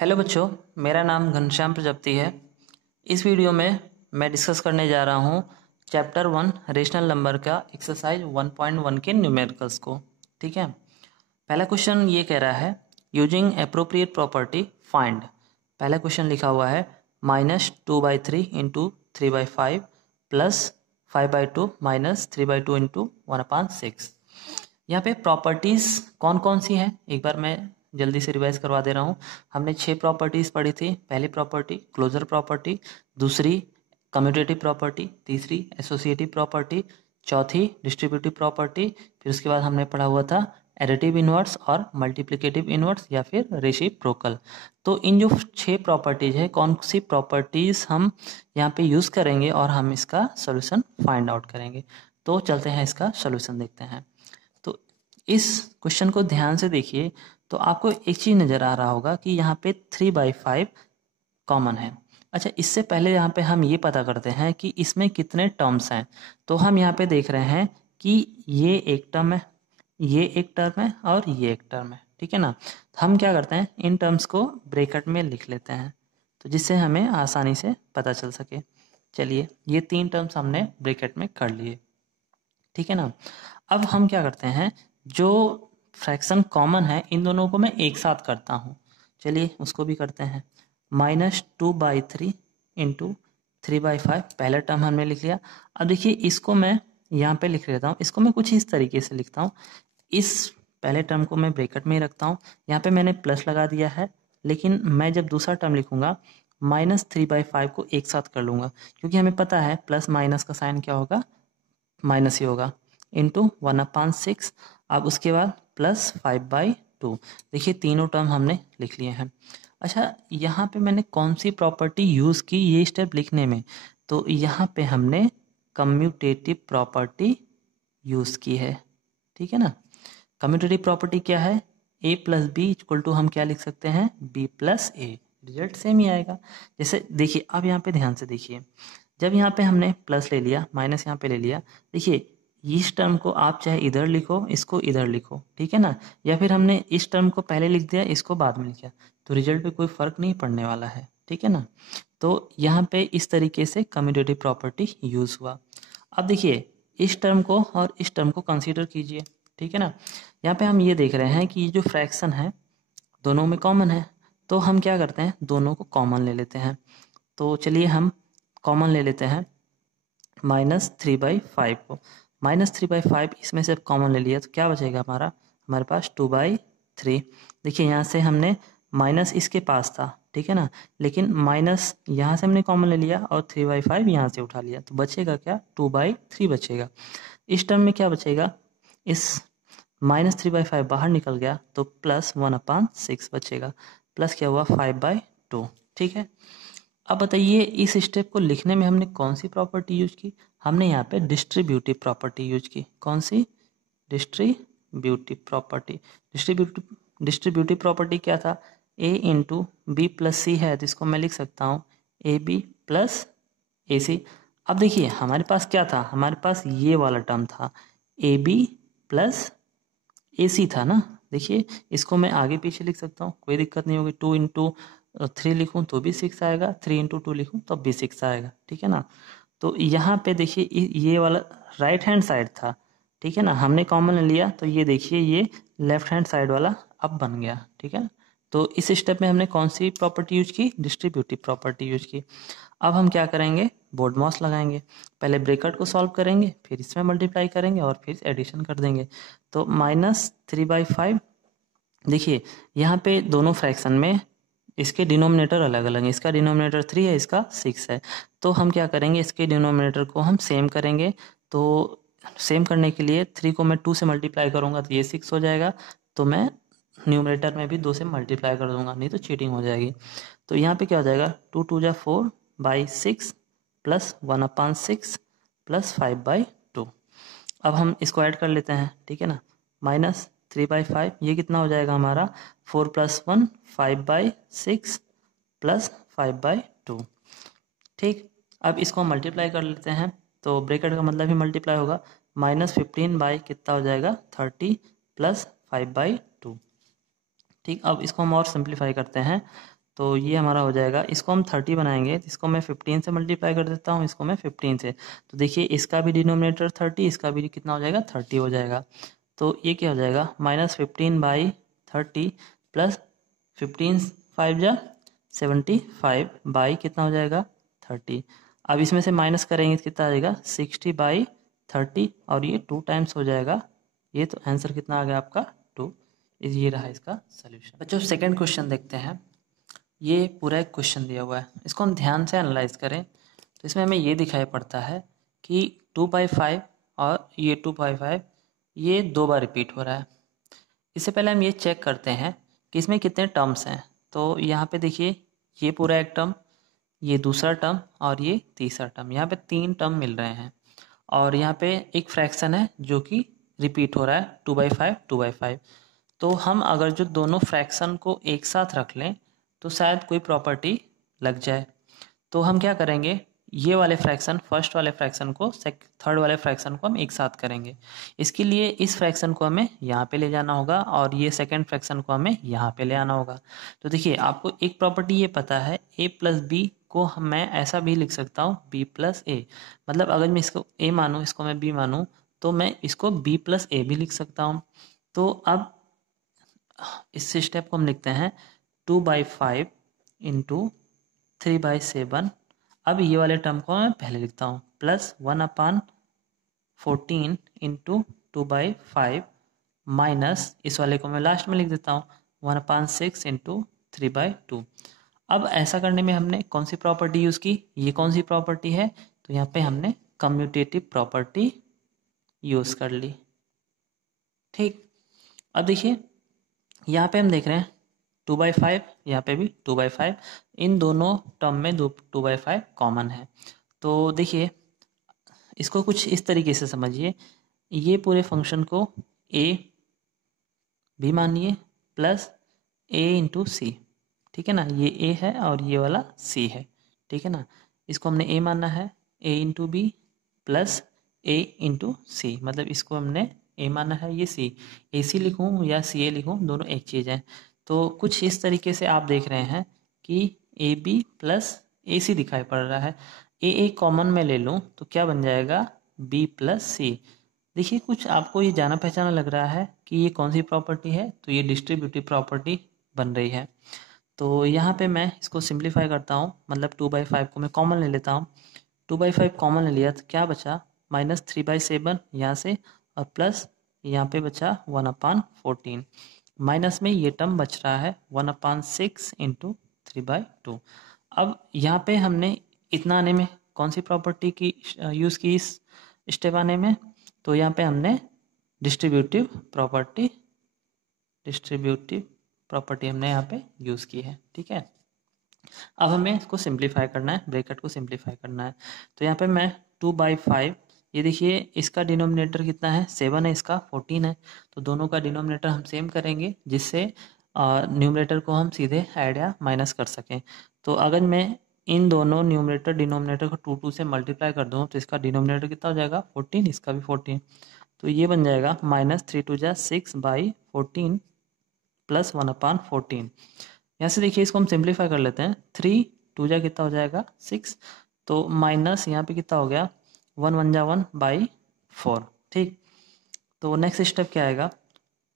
Hello बच्चों, मेरा नाम घनश्याम प्रजापति है। इस वीडियो में मैं डिस्कस करने जा रहा हूँ चैप्टर 1 रेशनल नंबर का एक्सरसाइज 1.1 के न्यूमेरिकल्स को। ठीक है, पहला क्वेश्चन ये कह रहा है यूजिंग एप्रोप्रिएट प्रॉपर्टी फाइंड। पहला क्वेश्चन लिखा हुआ है -2/3 इंटू 3/5 प्लस 5/2 माइनस 3/2 इंटू 1/6। यहाँ पे प्रॉपर्टीज़ कौन कौन सी हैं एक बार मैं जल्दी से रिवाइज करवा दे रहा हूँ। हमने 6 प्रॉपर्टीज़ पढ़ी थी। पहली प्रॉपर्टी क्लोजर प्रॉपर्टी, दूसरी कम्यूटेटिव प्रॉपर्टी, तीसरी एसोसिएटिव प्रॉपर्टी, चौथी डिस्ट्रीब्यूटिव प्रॉपर्टी, फिर उसके बाद हमने पढ़ा हुआ था एडिटिव इनवर्स और मल्टीप्लिकेटिव इनवर्स या फिर रेसिप्रोकल। तो इन जो 6 प्रॉपर्टीज है, कौन सी प्रॉपर्टीज़ हम यहाँ पे यूज़ करेंगे और हम इसका सोल्यूशन फाइंड आउट करेंगे। तो चलते हैं, इसका सोल्यूशन देखते हैं। तो इस क्वेश्चन को ध्यान से देखिए तो आपको एक चीज़ नज़र आ रहा होगा कि यहाँ पे 3/5 कॉमन है। अच्छा, इससे पहले यहाँ पे हम ये पता करते हैं कि इसमें कितने टर्म्स हैं। तो हम यहाँ पे देख रहे हैं कि ये एक टर्म है, ये एक टर्म है और ये एक टर्म है। ठीक है ना, तो हम क्या करते हैं, इन टर्म्स को ब्रैकेट में लिख लेते हैं तो जिससे हमें आसानी से पता चल सके। चलिए, ये 3 टर्म्स हमने ब्रैकेट में कर लिए। ठीक है ना, अब हम क्या करते हैं, जो फ्रैक्शन कॉमन है इन दोनों को मैं एक साथ करता हूँ। चलिए उसको भी करते हैं। -2/3 इंटू 3/5 पहला टर्म हमने लिख लिया। अब देखिए इसको मैं यहाँ पे लिख लेता हूँ, इसको मैं कुछ इस तरीके से लिखता हूँ। इस पहले टर्म को मैं ब्रैकेट में ही रखता हूँ, यहाँ पे मैंने प्लस लगा दिया है, लेकिन मैं जब दूसरा टर्म लिखूंगा -3/5 को एक साथ कर लूँगा, क्योंकि हमें पता है प्लस माइनस का साइन क्या होगा, माइनस ही होगा, इंटू 1/6। अब उसके बाद प्लस 5/2। देखिए तीनों टर्म हमने लिख लिए हैं। अच्छा, यहाँ पे मैंने कौन सी प्रॉपर्टी यूज़ की ये स्टेप लिखने में, तो यहाँ पे हमने कम्यूटेटिव प्रॉपर्टी यूज़ की है। ठीक है ना, कम्यूटेटिव प्रॉपर्टी क्या है, a plus b equal to हम क्या लिख सकते हैं, b plus a. Result same ही आएगा। जैसे देखिए, अब यहाँ पे ध्यान से देखिए, जब यहाँ पे हमने प्लस ले लिया, माइनस यहाँ पे ले लिया, देखिए इस टर्म को आप चाहे इधर लिखो, इसको इधर लिखो, ठीक है ना, या फिर हमने इस टर्म को पहले लिख दिया, इसको बाद में लिखा, तो रिजल्ट पे कोई फर्क नहीं पड़ने वाला है। ठीक है ना, तो यहाँ पे इस तरीके से कम्यूटेटिव प्रॉपर्टी यूज हुआ। अब देखिए इस टर्म को और इस टर्म को कंसीडर कीजिए। ठीक है ना, यहाँ पे हम ये देख रहे हैं कि ये जो फ्रैक्शन है दोनों में कॉमन है, तो हम क्या करते हैं, दोनों को कॉमन ले लेते हैं। तो चलिए हम कॉमन ले लेते हैं -3/5 को। -3/5 इसमें से कॉमन ले लिया तो क्या बचेगा हमारे पास 2/3। देखिए यहाँ से हमने माइनस इसके पास था, ठीक है ना, लेकिन माइनस यहाँ से हमने कॉमन ले लिया और 3/5 यहाँ से उठा लिया, तो बचेगा क्या, 2/3 बचेगा। इस टर्म में क्या बचेगा, इस -3/5 बाहर निकल गया तो प्लस 1/6 बचेगा, प्लस क्या हुआ 5/2। ठीक है, अब बताइए इस स्टेप को लिखने में हमने कौन सी प्रॉपर्टी यूज की, हमने यहाँ पे डिस्ट्रीब्यूटिव प्रॉपर्टी यूज की। कौन सी, डिस्ट्रीब्यूटिव प्रॉपर्टी। डिस्ट्रीब्यूटिव प्रॉपर्टी क्या था, a इंटू बी प्लस सी है, तो इसको मैं लिख सकता हूँ ए बी प्लस ए सी। अब देखिए हमारे पास क्या था, हमारे पास ये वाला टर्म था ए बी प्लस ए सी था ना। देखिए इसको मैं आगे पीछे लिख सकता हूँ, कोई दिक्कत नहीं होगी। 2 इंटू 3 लिखूँ तो भी 6 आएगा, 3 इंटू 2 लिखूँ तब भी 6 आएगा। ठीक है ना, तो यहाँ पे देखिए ये वाला राइट हैंड साइड था, ठीक है ना, हमने कॉमन ले लिया, तो ये देखिए ये लेफ्ट हैंड साइड वाला अब बन गया। ठीक है ना, तो इस स्टेप में हमने कौन सी प्रॉपर्टी यूज की, डिस्ट्रीब्यूटिव प्रॉपर्टी यूज की। अब हम क्या करेंगे, बोर्ड मॉस लगाएंगे। पहले ब्रैकेट को सॉल्व करेंगे, फिर इसमें मल्टीप्लाई करेंगे और फिर एडिशन कर देंगे। तो -3/5, देखिए यहाँ पे दोनों फ्रैक्शन में इसके डिनोमिनेटर अलग अलग हैं, इसका डिनोमिनेटर 3 है, इसका 6 है, तो हम क्या करेंगे, इसके डिनोमिनेटर को हम सेम करेंगे। तो सेम करने के लिए 3 को मैं 2 से मल्टीप्लाई करूंगा तो ये 6 हो जाएगा, तो मैं न्यूमरेटर में भी 2 से मल्टीप्लाई कर दूंगा, नहीं तो चीटिंग हो जाएगी। तो यहाँ पे क्या हो जाएगा, 2×2 = 4/6 प्लस 1/6 प्लस 5/2। अब हम इसको ऐड कर लेते हैं, ठीक है ना, -3/5 ये कितना हो जाएगा हमारा, 4 + 1 5/6 प्लस 5/2। ठीक, अब इसको मल्टीप्लाई कर लेते हैं, तो ब्रैकेट का मतलब ही मल्टीप्लाई होगा, -15 कितना हो जाएगा 30 प्लस 5/2। ठीक, अब इसको हम और सिंप्लीफाई करते हैं, तो ये हमारा हो जाएगा, इसको हम 30 बनाएंगे, तो इसको मैं 15 से मल्टीप्लाई कर देता हूँ, इसको मैं 15 से। तो देखिए इसका भी डिनोमिनेटर 30, इसका भी कितना हो जाएगा 30 हो जाएगा। तो ये क्या हो जाएगा -15/30 प्लस 15 5 जा 75 बाई कितना हो जाएगा 30। अब इसमें से माइनस करेंगे तो कितना आ जाएगा 60/30 और ये 2 टाइम्स हो जाएगा। ये तो आंसर कितना आ गया आपका 2। ये रहा इसका सोल्यूशन। बच्चों सेकंड क्वेश्चन देखते हैं। ये पूरा एक क्वेश्चन दिया हुआ है, इसको हम ध्यान से एनालाइज करें तो इसमें हमें ये दिखाई पड़ता है कि 2/5 और ये 2/5 ये 2 बार रिपीट हो रहा है। इससे पहले हम ये चेक करते हैं कि इसमें कितने टर्म्स हैं। तो यहाँ पे देखिए ये पूरा एक टर्म, ये दूसरा टर्म और ये तीसरा टर्म, यहाँ पे 3 टर्म मिल रहे हैं। और यहाँ पे एक फ्रैक्शन है जो कि रिपीट हो रहा है 2/5 2/5। तो हम अगर जो दोनों फ्रैक्शन को एक साथ रख लें तो शायद कोई प्रॉपर्टी लग जाए। तो हम क्या करेंगे, ये वाले फ्रैक्शन फर्स्ट वाले फ्रैक्शन को थर्ड वाले फ्रैक्शन को हम एक साथ करेंगे। इसके लिए इस फ्रैक्शन को हमें यहाँ पे ले जाना होगा और ये सेकंड फ्रैक्शन को हमें यहाँ पे ले आना होगा। तो देखिए आपको एक प्रॉपर्टी ये पता है, a + b को मैं ऐसा भी लिख सकता हूँ b + a। मतलब अगर मैं इसको a मानूँ, इसको मैं b मानूँ, तो मैं इसको b + a भी लिख सकता हूँ। तो अब इस स्टेप को हम लिखते हैं 2/5 × 3/7। अब ये वाले टर्म को मैं पहले लिखता हूँ प्लस 1/14 × 2/5 माइनस इस वाले को मैं लास्ट में लिख देता हूँ 1/6 × 3/2। अब ऐसा करने में हमने कौन सी प्रॉपर्टी यूज़ की, ये कौन सी प्रॉपर्टी है, तो यहाँ पे हमने कम्यूटेटिव प्रॉपर्टी यूज़ कर ली। ठीक, अब देखिए यहाँ पे हम देख रहे हैं 2/5, यहाँ पे भी 2/5, इन दोनों टर्म में 2/5 कॉमन है। तो देखिए इसको कुछ इस तरीके से समझिए, ये पूरे फंक्शन को a भी मानिए प्लस a × c, ठीक है ना, ये a है और ये वाला c है, ठीक है ना। इसको हमने a माना है, a × b plus a × c, मतलब इसको हमने a माना है, ये c, ac लिखूँ या ca लिखूँ दोनों एक चीज़ है। तो कुछ इस तरीके से आप देख रहे हैं कि ab प्लस ac दिखाई पड़ रहा है। a कॉमन में ले लूँ तो क्या बन जाएगा b + c। देखिए कुछ आपको ये जाना पहचाना लग रहा है कि ये कौन सी प्रॉपर्टी है, तो ये डिस्ट्रीब्यूटिव प्रॉपर्टी बन रही है। तो यहाँ पे मैं इसको सिंप्लीफाई करता हूँ, मतलब 2/5 को मैं कॉमन ले लेता हूँ। 2/5 कॉमन ले लिया तो क्या बचा -3/7 यहाँ से, और प्लस यहाँ पे बचा 1/14, माइनस में ये टर्म बच रहा है 1/6 × 3/2। अब यहाँ पे हमने इतना आने में कौन सी प्रॉपर्टी की यूज़ की इस स्टेप आने में, तो यहाँ पे हमने डिस्ट्रीब्यूटिव प्रॉपर्टी हमने यहाँ पे यूज़ की है, ठीक है। अब हमें इसको सिंप्लीफाई करना है, ब्रैकेट को सिंप्लीफाई करना है। तो यहाँ पे मैं 2/5, ये देखिए इसका डिनोमिनेटर कितना है 7 है, इसका 14 है, तो दोनों का डिनोमिनेटर हम सेम करेंगे जिससे न्यूमरेटर को हम सीधे ऐड या माइनस कर सकें। तो अगर मैं इन दोनों न्यूमरेटर डिनोमिनेटर को 2 से मल्टीप्लाई कर दूँ तो इसका डिनोमिनेटर कितना हो जाएगा 14, इसका भी 14। तो ये बन जाएगा -3 × 6/14 प्लस 1/14। यहाँ से देखिए इसको हम सिंप्लीफाई कर लेते हैं, 3 2 जा कितना हो जाएगा 6, तो माइनस यहाँ पे कितना हो गया 1 1 जा 1/4, ठीक। तो नेक्स्ट स्टेप क्या आएगा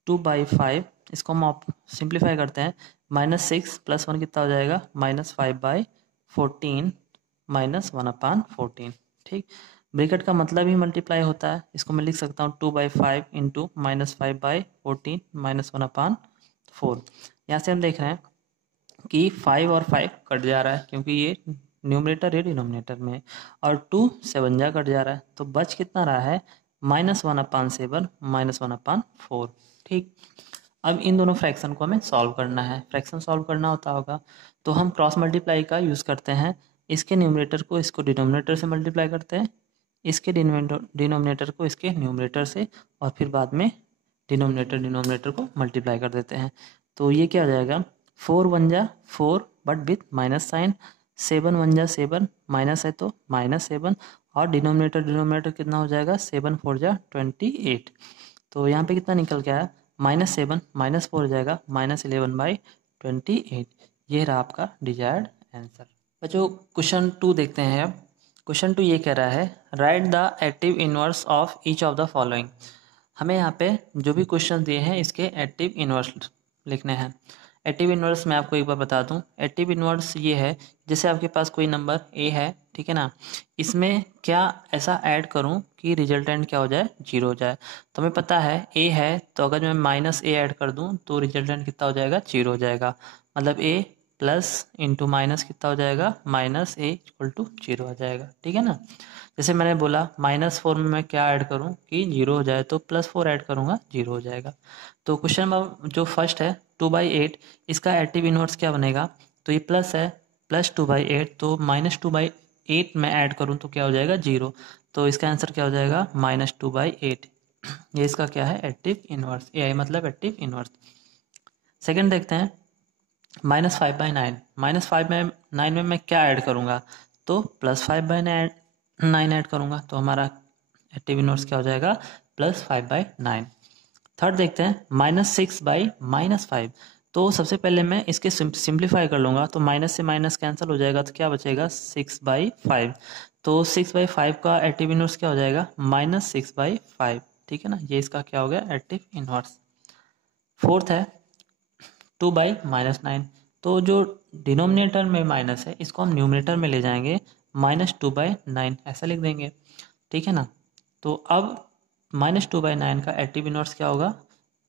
2/5, इसको हम सिंप्लीफाई करते हैं, -6 + 1 कितना हो जाएगा -5/14 माइनस 1/14, ठीक। ब्रैकेट का मतलब ही मल्टीप्लाई होता है, इसको मैं लिख सकता हूँ 2/5 × -5/14 माइनस 1/4। यहाँ से हम देख रहे हैं कि 5 और 5 कट जा रहा है क्योंकि ये न्यूमरेटर है डिनोमिनेटर में, और 2 7 जा कट जा रहा है, तो बच कितना रहा है -1/7 माइनस 1/4, ठीक। अब इन दोनों फ्रैक्शन को हमें सॉल्व करना है, फ्रैक्शन सॉल्व करना होता होगा तो हम क्रॉस मल्टीप्लाई का यूज़ करते हैं। इसके न्यूमरेटर को इसको डिनोमिनेटर से मल्टीप्लाई करते हैं, इसके डिनोमिनेटर को इसके न्यूमरेटर से, और फिर बाद में डिनोमिनेटर को मल्टीप्लाई कर देते हैं। तो ये क्या हो जाएगा 4 1 जा 4 बट विथ माइनस साइन, 7 1 जा 7, माइनस है तो -7, और डिनोमिनेटर कितना हो जाएगा 7 4 जा 28। तो यहाँ पे कितना निकल के आया -7 -4 हो जाएगा -11/28। ये रहा आपका डिजायर्ड आंसर। बच्चों क्वेश्चन 2 देखते हैं। क्वेश्चन 2 ये कह रहा है right the active inverse of each of the following. हमें यहाँ पे जो भी क्वेश्चन दिए हैं इसके एक्टिव इनवर्स लिखने हैं। एक्टिव इनवर्स मैं आपको एक बार बता दूं। एक्टिव इनवर्स ये है जैसे आपके पास कोई नंबर ए है, ठीक है ना, इसमें क्या ऐसा ऐड करूं कि रिजल्टेंट क्या हो जाए, 0 हो जाए। तो हमें पता है ए है, तो अगर मैं माइनस ए ऐड कर दूं तो रिजल्टेंट कितना हो जाएगा, 0 हो जाएगा। मतलब ए प्लस इंटू माइनस कितना हो जाएगा, माइनस ए इक्वल टू 0 हो जाएगा, ठीक है ना। जैसे मैंने बोला -4 में मैं क्या ऐड करूं कि 0 हो जाए, तो +4 ऐड करूंगा 0 हो जाएगा। तो क्वेश्चन नंबर जो फर्स्ट है 2/8, इसका एक्टिव इनवर्स क्या बनेगा, तो ये प्लस है, प्लस 2/8, तो -2/8 में ऐड करूं तो क्या हो जाएगा, 0। तो इसका आंसर क्या हो जाएगा, -2/8। ये इसका क्या है, एक्टिव इनवर्स। ये मतलब एक्टिव इनवर्स। सेकंड देखते हैं -5/9। -5/9 में मैं क्या ऐड करूंगा, तो +5/9 ऐड करूंगा, तो हमारा एक्टिव इनवर्स क्या हो जाएगा, +5/9। थर्ड देखते हैं -6/-5। तो सबसे पहले मैं इसके सिंप्लीफाई कर लूँगा, तो माइनस से माइनस कैंसिल हो जाएगा, तो क्या बचेगा, 6/5। तो 6/5 का एक्टिव इनवर्स क्या हो जाएगा, -6/5, ठीक है ना। ये इसका क्या हो गया, एक्टिव इनवर्स। फोर्थ है 2/-9। तो जो डिनोमिनेटर में माइनस है इसको हम न्यूमिनेटर में ले जाएंगे, -2/9 ऐसा लिख देंगे, ठीक है ना। तो अब -2/9 का एक्टिव इनवर्स क्या होगा,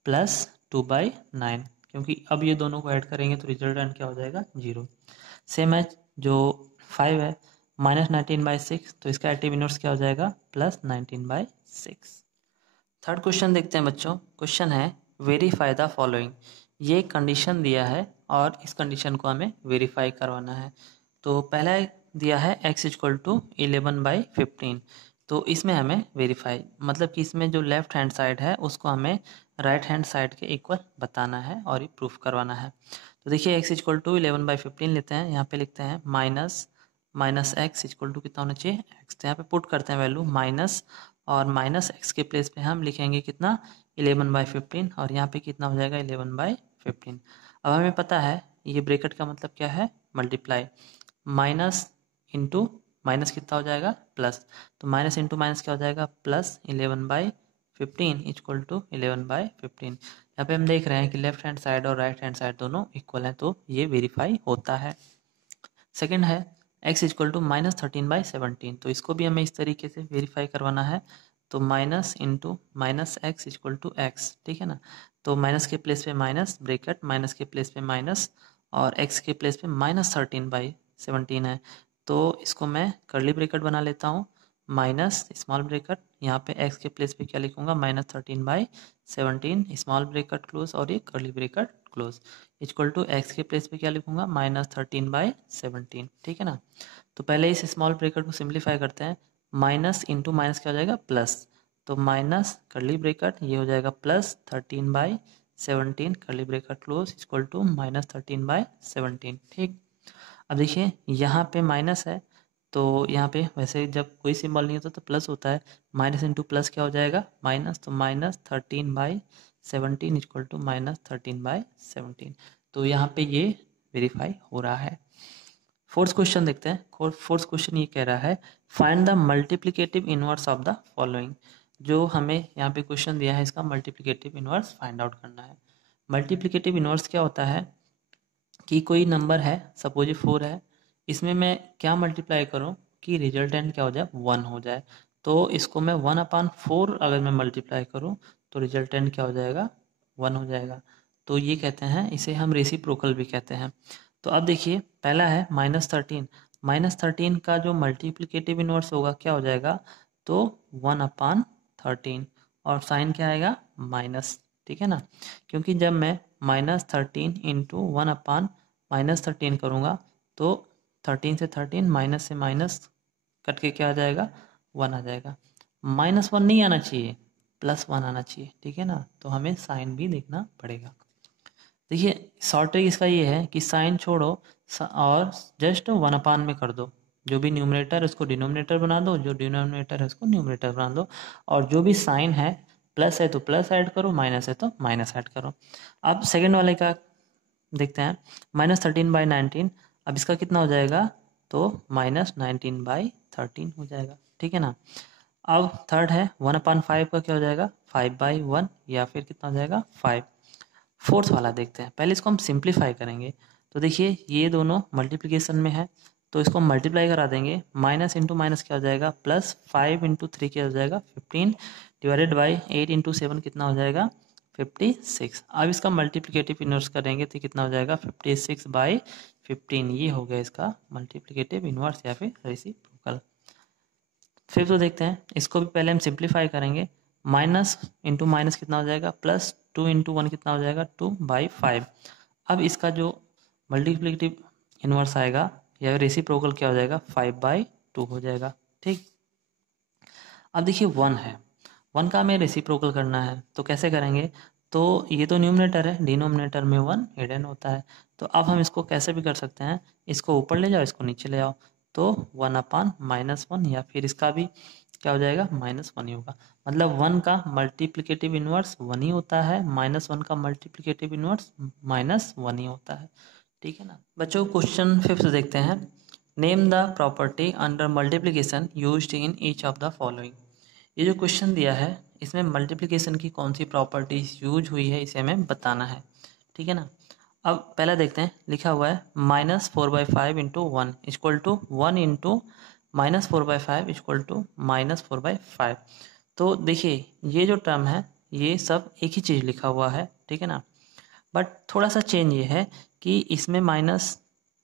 +2/9, क्योंकि अब ये दोनों को ऐड करेंगे तो रिजल्टेंट क्या हो जाएगा, 0। सेम है जो 5 है -19/6, तो इसका एक्टिव इनवर्स क्या हो जाएगा, +19/6। थर्ड क्वेश्चन देखते हैं बच्चों। क्वेश्चन है वेरीफाई द फॉलोइंग। ये कंडीशन दिया है और इस कंडीशन को हमें वेरीफाई करवाना है। तो पहला दिया है x इक्वल टू 11/15। तो इसमें हमें वेरीफाई मतलब कि इसमें जो लेफ्ट हैंड साइड है उसको हमें राइट हैंड साइड के इक्वल बताना है और ये प्रूफ करवाना है। तो देखिए x इक्वल टू 11/15 लेते हैं, यहाँ पे लिखते हैं माइनस एक्स इक्वल टू कितना होना चाहिए, x। तो यहाँ पे पुट करते हैं वैल्यू माइनस, और माइनस एक्स के प्लेस पे हम लिखेंगे कितना, 11/15, और यहाँ पे कितना हो जाएगा, 11/15। अब हमें पता है ये ब्रैकेट का मतलब क्या है, मल्टीप्लाई। माइनस इंटू माइनस कितना हो जाएगा, प्लस। तो माइनस इंटू माइनस क्या हो जाएगा, +11/15 इक्वल टू 11/15। यहाँ पे हम देख रहे हैं कि लेफ्ट हैंड साइड और राइट हैंड साइड दोनों इक्वल हैं, तो ये वेरीफाई होता है। सेकंड है x इक्वल टू -13/17। तो इसको भी हमें इस तरीके से वेरीफाई करवाना है। तो minus into minus x equal to x, ठीक है ना। तो माइनस के प्लेस पे माइनस, ब्रेकेट माइनस के प्लेस पे माइनस, और x के प्लेस पे -13/17 है। तो इसको मैं कर्ली ब्रेकेट बना लेता हूँ, माइनस स्मॉल ब्रेकेट, यहाँ पे x के प्लेस पे क्या लिखूंगा, -13/17 स्मॉल ब्रेकेट क्लोज, और ये curly bracket close, equal to x के प्लेस पे क्या लिखूंगा, -13/17, ठीक है ना। तो पहले इस स्मॉल ब्रेकेट को सिंप्लीफाई करते हैं, माइनस इंटू माइनस क्या हो जाएगा, प्लस। तो माइनस कर्ली ब्रेकेट ये हो जाएगा +13/17 curly bracket close, equal to -13/17, ठीक। अब देखिए यहाँ पे माइनस है, तो यहाँ पे वैसे जब कोई सिंबल नहीं होता तो प्लस होता है, माइनस इंटू प्लस क्या हो जाएगा, माइनस। तो -13/17 इक्वल टू -13/17। तो यहाँ पे ये वेरीफाई हो रहा है। फोर्थ क्वेश्चन देखते हैं। फोर्थ क्वेश्चन ये कह रहा है find the multiplicative inverse of the following. जो हमें यहाँ पे क्वेश्चन दिया है इसका मल्टीप्लिकेटिव इनवर्स फाइंड आउट करना है। मल्टीप्लिकेटिव इनवर्स क्या होता है कि कोई नंबर है, सपोज 4 है, इसमें मैं क्या मल्टीप्लाई करूं कि रिजल्टेंट क्या हो जाए, 1 हो जाए। तो इसको मैं 1/4 अगर मैं मल्टीप्लाई करूं तो रिजल्टेंट क्या हो जाएगा, 1 हो जाएगा। तो ये कहते हैं, इसे हम रेसिप्रोकल भी कहते हैं। तो अब देखिए पहला है -13। -13 का जो मल्टीप्लिकेटिव इनवर्स होगा क्या हो जाएगा, तो 1/13, और साइन क्या आएगा, माइनस, ठीक है ना। क्योंकि जब मैं -13 इंटू 1/-13 करूँगा तो 13 से 13 माइनस से माइनस कट के क्या आ जाएगा, 1 आ जाएगा। -1 नहीं आना चाहिए, +1 आना चाहिए, ठीक है ना। तो हमें साइन भी देखना पड़ेगा। देखिए शॉर्ट ट्रिक इसका ये है कि साइन छोड़ो और जस्ट 1/, में कर दो। जो भी न्यूमरेटर है उसको डिनोमिनेटर बना दो, जो डिनोमिनेटर है उसको न्यूमरेटर बना दो, और जो भी साइन है प्लस है तो प्लस ऐड करो, माइनस है तो माइनस ऐड करो। अब सेकंड वाले का देखते हैं -13/19, अब इसका कितना हो जाएगा, तो -19/13 हो जाएगा, ठीक है ना। अब थर्ड है 1/5 का क्या हो जाएगा, 5/1 या फिर कितना हो जाएगा 5। फोर्थ वाला देखते हैं, पहले इसको हम सिंप्लीफाई करेंगे। तो देखिए ये दोनों मल्टीप्लिकेशन में है, तो इसको मल्टीप्लाई करा देंगे, माइनस इंटू माइनस क्या हो जाएगा प्लस, 5 इंटू 3 क्या हो जाएगा 15, डिवाइडेड बाई 8 इंटू 7 कितना हो जाएगा 56। अब इसका मल्टीप्लिकेटिव इन्वर्स करेंगे तो कितना हो जाएगा 56/15, ये हो गया इसका मल्टीप्लिकेटिव इन्वर्स या फिर रेसिप्रोकल। फिर तो देखते हैं, इसको भी पहले हम सिंप्लीफाई करेंगे, माइनस इंटू माइनस कितना हो जाएगा प्लस, 2 इंटू 1 कितना हो जाएगा 2/5। अब इसका जो मल्टीप्लिकेटिव इन्वर्स आएगा या रेसिप्रोकल क्या हो जाएगा 5/2 हो जाएगा, ठीक। अब देखिए 1 है, 1 का हमें रेसिप्रोकल करना है, तो कैसे करेंगे, तो ये तो न्यूमरेटर है, डिनोमिनेटर में 1 हिडन होता है, तो अब हम इसको कैसे भी कर सकते हैं, इसको ऊपर ले जाओ इसको नीचे ले आओ, तो 1/-1 या फिर इसका भी क्या हो जाएगा -1 ही होगा। मतलब 1 का मल्टीप्लिकेटिव इन्वर्स 1 ही होता है, -1 का मल्टीप्लिकेटिव इन्वर्स -1 ही होता है, ठीक है ना। बच्चों क्वेश्चन 5 देखते हैं, name the property under multiplication used in each of the following. ये जो क्वेश्चन दिया है इसमें मल्टीप्लिकेशन की कौन सी प्रॉपर्टीज यूज हुई है इसे हमें बताना है, ठीक है ना। अब पहला देखते हैं, लिखा हुआ है -4/5 into 1 equal to 1 into -4/5 equal to -4/5। तो देखिए ये जो टर्म है ये सब एक ही चीज़ लिखा हुआ है, ठीक है ना, बट थोड़ा सा चेंज ये है कि इसमें माइनस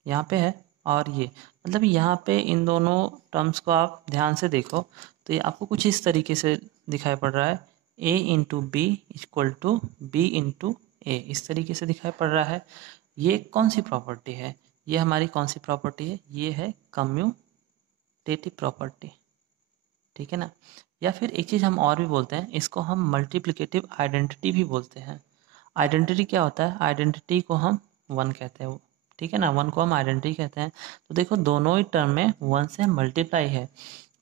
यहाँ पे है और ये, मतलब यहाँ पे इन दोनों टर्म्स को आप ध्यान से देखो तो ये आपको कुछ इस तरीके से दिखाई पड़ रहा है, a into b equal to b into a, इस तरीके से दिखाई पड़ रहा है। ये कौन सी प्रॉपर्टी है, ये हमारी कौन सी प्रॉपर्टी है, ये है कम्यूटेटिव प्रॉपर्टी, ठीक है ना। या फिर एक चीज़ हम और भी बोलते हैं, इसको हम मल्टीप्लिकेटिव आइडेंटिटी भी बोलते हैं। आइडेंटिटी क्या होता है, आइडेंटिटी को हम 1 कहते हैं, ठीक है ना, 1 को हम आइडेंटिटी कहते हैं। तो देखो दोनों ही टर्म में 1 से मल्टीप्लाई है,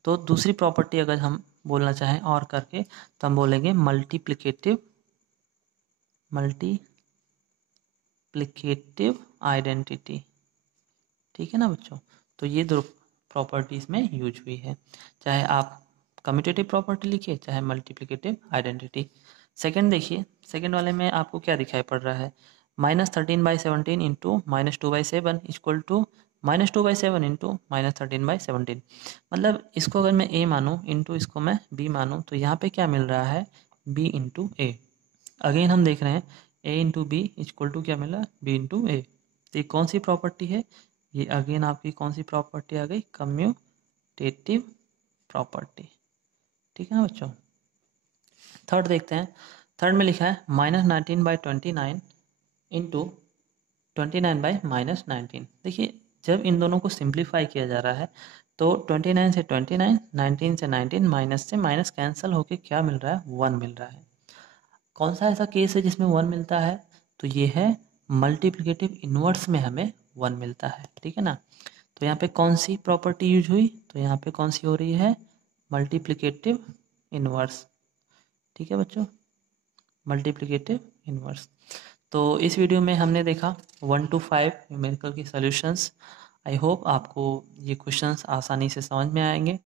तो दूसरी प्रॉपर्टी अगर हम बोलना चाहें और करके तो हम बोलेंगे मल्टीप्लिकेटिव आइडेंटिटी, ठीक है ना बच्चों। तो ये दो प्रॉपर्टीज में यूज हुई है, चाहे आप कम्यूटेटिव प्रॉपर्टी लिखिए चाहे मल्टीप्लिकेटिव आइडेंटिटी। सेकंड देखिए, सेकंड वाले में आपको क्या दिखाई पड़ रहा है, -13/17 इंटू -2/7 इक्वल टू -2/7 इंटू -13/17। मतलब इसको अगर मैं a मानूँ इंटू इसको मैं b मानूँ तो यहाँ पे क्या मिल रहा है b इंटू ए। अगेन हम देख रहे हैं a into b equal to क्या मिला b इंटू ए। तो ये कौन सी प्रॉपर्टी है, ये अगेन आपकी कौन सी प्रॉपर्टी आ गई, कम्यूटेटिव प्रॉपर्टी, ठीक है ना बच्चों। थर्ड देखते हैं, थर्ड में लिखा है -19/29 इंटू 29/-19। देखिए जब इन दोनों को सिंप्लीफाई किया जा रहा है तो 29 से 29, 19 से 19, माइनस से माइनस कैंसिल होके क्या मिल रहा है 1 मिल रहा है। कौन सा ऐसा केस है जिसमें 1 मिलता है, तो ये है मल्टीप्लिकेटिव इन्वर्स में हमें 1 मिलता है, ठीक है ना। तो यहाँ पे कौन सी प्रॉपर्टी यूज हुई, तो यहाँ पे कौन सी हो रही है मल्टीप्लिकेटिव इन्वर्स, ठीक है बच्चों, मल्टीप्लिकेटिव इन्वर्स। तो इस वीडियो में हमने देखा 1 to 5 न्यूमेरिकल के सॉल्यूशंस। आई होप आपको ये क्वेश्चंस आसानी से समझ में आएंगे।